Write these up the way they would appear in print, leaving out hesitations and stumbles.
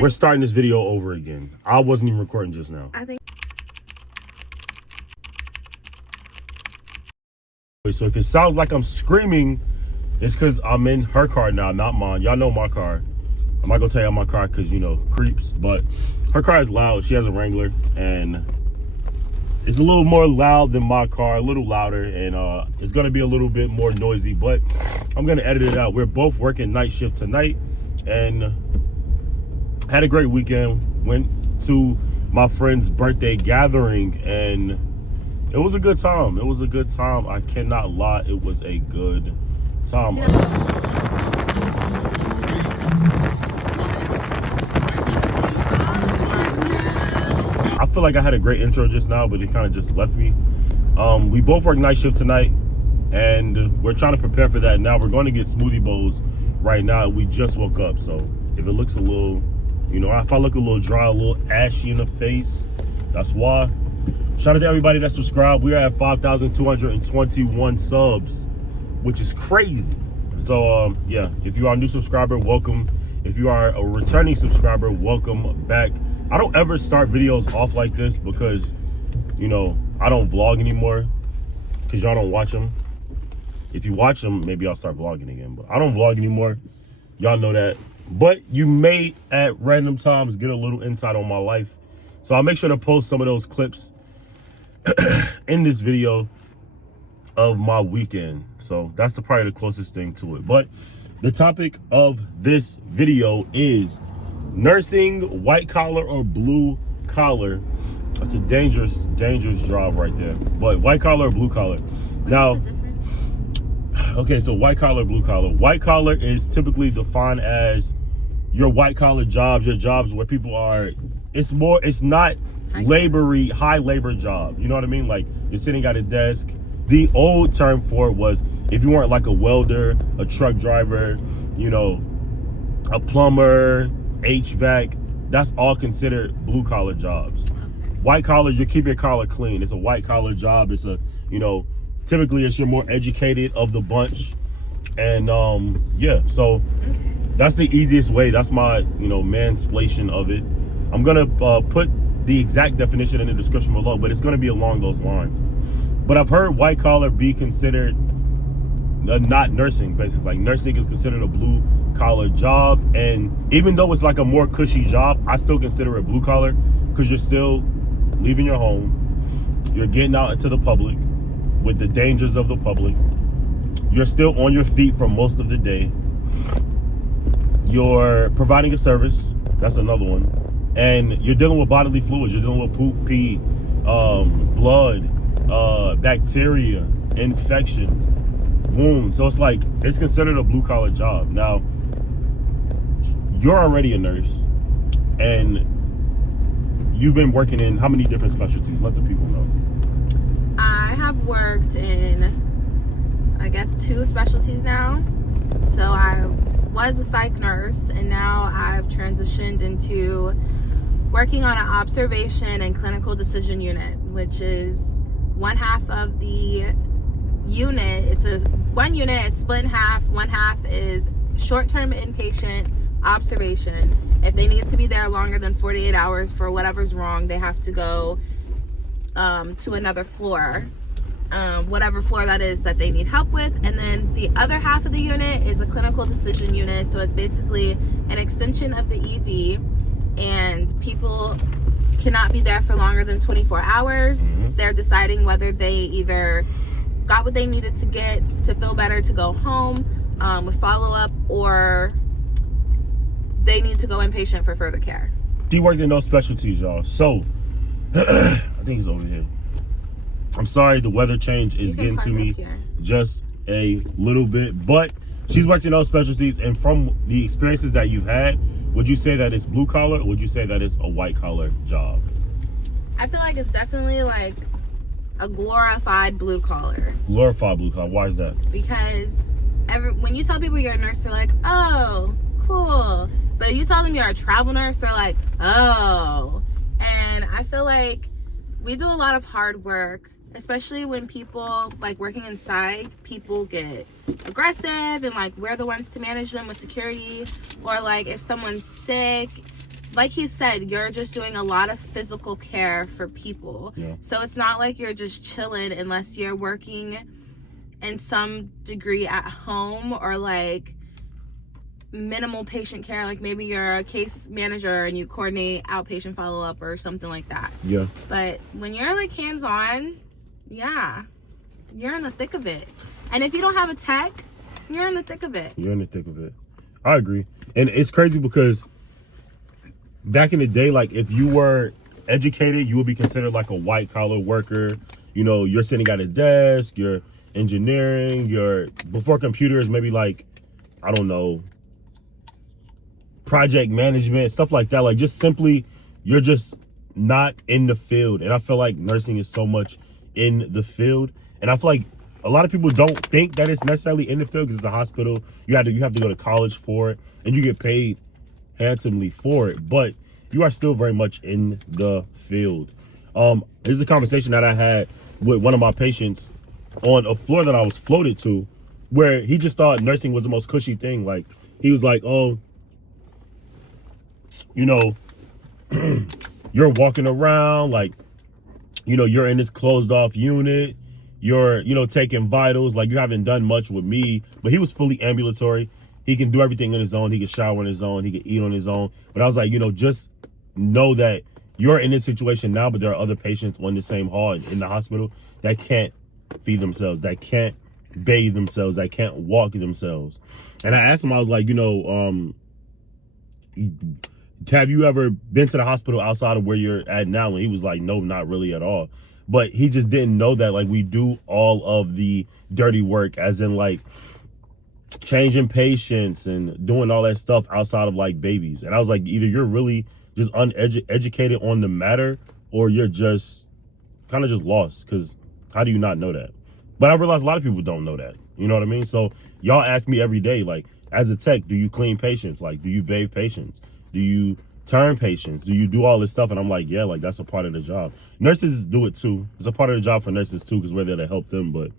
We're starting this video over again. I wasn't even recording just now. I think. So if it sounds like I'm screaming, it's because I'm in her car now, not mine. Y'all know my car. I'm not gonna tell y'all my car because, you know, creeps. But her car is loud. She has a Wrangler, and it's a little more loud than my car, a little louder, and it's gonna be a little bit more noisy. But I'm gonna edit it out. We're both working night shift tonight, and had a great weekend. Went to my friend's birthday gathering, and it was a good time. It was a good time. I cannot lie. It was a good time. I feel like I had a great intro just now, but it kind of just left me. We both work night shift tonight, and we're trying to prepare for that now. We're going to get smoothie bowls right now. We just woke up, so if it looks a little, you know, if I look a little dry, a little ashy in the face, that's why. Shout out to everybody that subscribed. We are at 5,221 subs, which is crazy. So yeah, if you are a new subscriber, welcome. If you are a returning subscriber, welcome back. I don't ever start videos off like this because, you know, I don't vlog anymore because y'all don't watch them. If you watch them, maybe I'll start vlogging again, but I don't vlog anymore. Y'all know that. But you may at random times get a little insight on my life. So I'll make sure to post some of those clips in this video of my weekend. So that's probably the closest thing to it. But the topic of this video is nursing, white collar or blue collar. That's a dangerous job right there. But white collar or blue collar. Now, What is the difference? Okay, so white collar, blue collar. White collar is typically defined as your white collar jobs, your jobs where people are, it's not high labor job. You know what I mean? Like you're sitting at a desk. The old term for it was if you weren't like a welder, a truck driver, you know, a plumber, HVAC, that's all considered blue collar jobs. Okay. White collar, you keep your collar clean. It's a white collar job. It's a, you know, typically it's your more educated of the bunch. And yeah, so that's the easiest way. That's my, you know, mansplation of it. I'm gonna put the exact definition in the description below, but it's gonna be along those lines. But I've heard white collar be considered not nursing, basically. Like nursing is considered a blue collar job, and even though it's like a more cushy job, I still consider it blue collar because you're still leaving your home, you're getting out into the public with the dangers of the public, you're still on your feet for most of the day, you're providing a service, that's another one, and you're dealing with bodily fluids, you're dealing with poop, pee, blood, bacteria, infections, wounds. So it's like, it's considered a blue collar job. Now, you're already a nurse, and you've been working in how many different specialties? Let the people know. I have worked in, I guess, 2 specialties now. So I was a psych nurse, and now I've transitioned into working on an observation and clinical decision unit, which is one half of the unit. It's one unit is split in half. One half is short-term inpatient observation. If they need to be there longer than 48 hours for whatever's wrong, they have to go to another floor, whatever floor that is that they need help with. And then the other half of the unit is a clinical decision unit. So it's basically an extension of the ED, and people cannot be there for longer than 24 hours. They're deciding whether they either got what they needed to get to feel better to go home with follow-up, or they need to go inpatient for further care. She worked in those specialties, y'all. So I think he's over here. I'm sorry, the weather change is getting to me just a little bit, but she's worked in those specialties. And from the experiences that you've had, would you say that it's blue collar, or would you say that it's a white collar job? I feel like it's definitely like a glorified blue collar. Glorified blue collar. Why is that? Because when you tell people you're a nurse, they're like, oh, cool. But you tell them you're a travel nurse, they're like, oh. And I feel like we do a lot of hard work, especially when people, like working inside, people get aggressive and like we're the ones to manage them with security. Or like if someone's sick, like he said, you're just doing a lot of physical care for people. Yeah. So it's not like you're just chilling unless you're working in some degree at home or like minimal patient care. Like maybe you're a case manager and you coordinate outpatient follow-up or something like that. Yeah. But when you're like hands-on, yeah, you're in the thick of it. And if you don't have a tech, you're in the thick of it. You're in the thick of it. I agree. And it's crazy because back in the day, like if you were educated, you would be considered like a white collar worker. You know, you're sitting at a desk, you're engineering, you're before computers, maybe like, I don't know, project management, stuff like that. Like just simply, you're just not in the field. And I feel like nursing is so much in the field. And I feel like a lot of people don't think that it's necessarily in the field because it's a hospital. You have to go to college for it and you get paid handsomely for it, but you are still very much in the field. This is a conversation that I had with one of my patients on a floor that I was floated to, where he just thought nursing was the most cushy thing. Like he was like, oh, you know, you're walking around like, you know, you're in this closed off unit, you're, you know, taking vitals, like you haven't done much with me. But he was fully ambulatory. He can do everything on his own. He can shower on his own. He can eat on his own. But I was like, you know, just know that you're in this situation now, but there are other patients on the same hall in the hospital that can't feed themselves, that can't bathe themselves, that can't walk themselves. And I asked him, I was like, you know, have you ever been to the hospital outside of where you're at now? And he was like, no, not really at all. But he just didn't know that, like, we do all of the dirty work, as in, like, changing patients and doing all that stuff outside of, like, babies. And I was like, either you're really just uneducated on the matter, or you're just kind of just lost, because how do you not know that? But I realize a lot of people don't know that. You know what I mean? So y'all ask me every day, like, as a tech, do you clean patients? Like, do you bathe patients? Do you turn patients? Do you do all this stuff? And I'm like, yeah, like that's a part of the job. Nurses do it too. It's a part of the job for nurses too, because we're there to help them. But,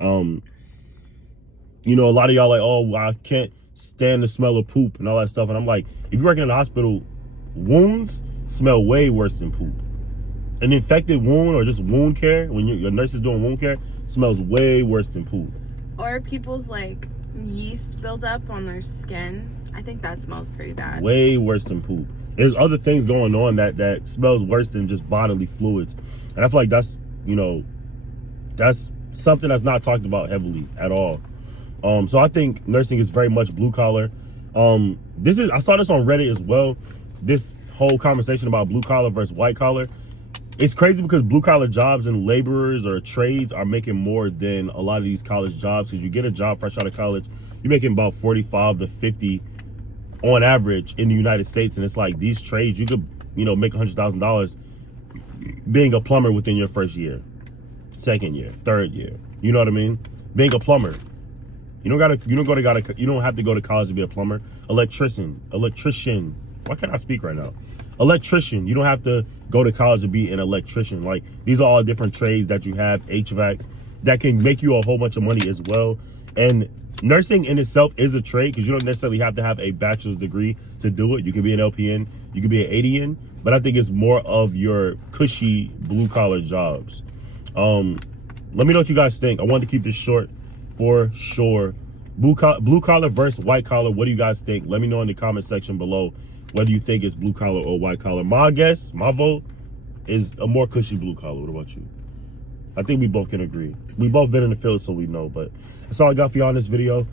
you know, a lot of y'all like, oh, well, I can't stand the smell of poop and all that stuff. And I'm like, if you're working in a hospital, wounds smell way worse than poop. An infected wound or just wound care, when your nurse is doing wound care, smells way worse than poop. Or people's like yeast buildup on their skin. I think that smells pretty bad. Way worse than poop. There's other things going on that smells worse than just bodily fluids. And I feel like that's, you know, that's something that's not talked about heavily at all. So I think nursing is very much blue collar. I saw this on Reddit as well. This whole conversation about blue collar versus white collar. It's crazy because blue collar jobs and laborers or trades are making more than a lot of these college jobs. Because you get a job fresh out of college, you're making about 45 to 50 on average in the United States. And it's like these trades, you could, you know, make $100,000 being a plumber within your first year, second year, third year. You know what I mean? Being a plumber. You don't have to go to college to be a plumber. Electrician. Why can't I speak right now? Electrician. You don't have to go to college to be an electrician. Like, these are all different trades that you have. HVAC that can make you a whole bunch of money as well. And nursing in itself is a trade, because you don't necessarily have to have a bachelor's degree to do it. You can be an LPN, you can be an ADN, but I think it's more of your cushy blue collar jobs. Let me know what you guys think. I wanted to keep this short for sure. Blue collar versus white collar. What do you guys think? Let me know in the comment section below whether you think it's blue collar or white collar. My guess, my vote, is a more cushy blue collar. What about you? I think we both can agree. We both been in the field, so we know. But that's all I got for y'all in this video.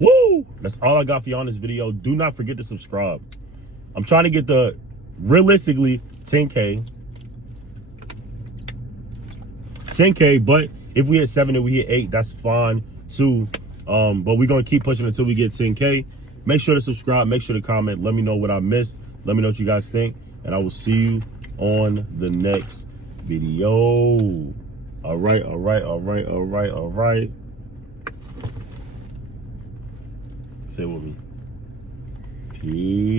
Woo! That's all I got for y'all in this video. Do not forget to subscribe. I'm trying to get realistically 10K. 10K, but if we hit 7 and we hit 8, that's fine too. But we're gonna keep pushing until we get 10K. Make sure to subscribe, make sure to comment, let me know what I missed, let me know what you guys think, and I will see you on the next video. All right. Say it with me. Peace.